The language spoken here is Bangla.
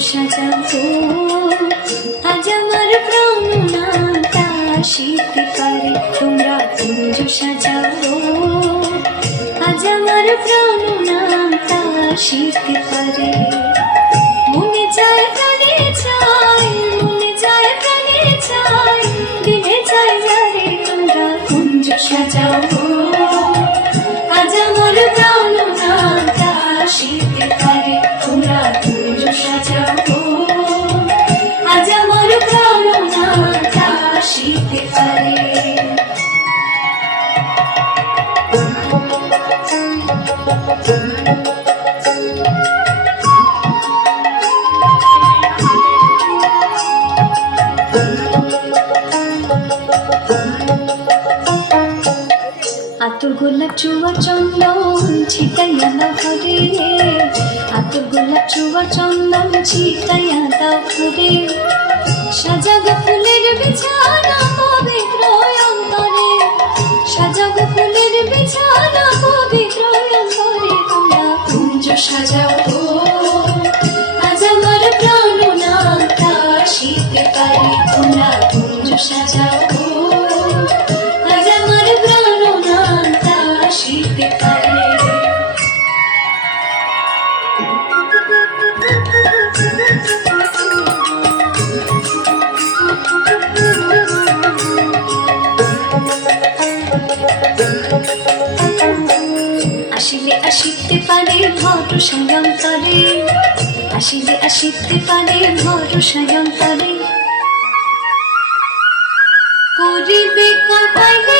সাজাবো আজ আমার প্রাণনাটা আসিতে পারে তোমরা কুঞ্জ সাজাবো আজ আমার প্রাণনাটা আসিতে পারে মনে চায় প্রাণে চাই মনে চায় প্রাণে চাই দিনে চাই যারে তোমরা কুঞ্জ সাজাবো আজ আমার প্রাণনাটা আসিতে পারে তোমরা কুঞ্জ সাজাবো আজ আমার প্রাণনাটা আসিতে পারে আতর গোলাপ চুয়া চন্দন ছিটাইয়া দাও ঘরে আতর গোলাপ চুয়া চন্দন ছিটাইয়া দাও ঘরে সাজাগো ফুলের বিছানা পবিত্র অন্তরে সাজাগো ফুলের বিছানা পবিত্র অন্তরে তোমরা কুঞ্জ সাজাবো আজ আমার প্রাণনাটা আসিতে পারে তোমরা কুঞ্জ সাজাবো আজ আমার প্রাণনাটা আসিতে পারে আসিলে আসিতে পারে ভরসায় অন্তরে আসিলে আসিতে পারে ভরসায় অন্তরে করিবে পাইলে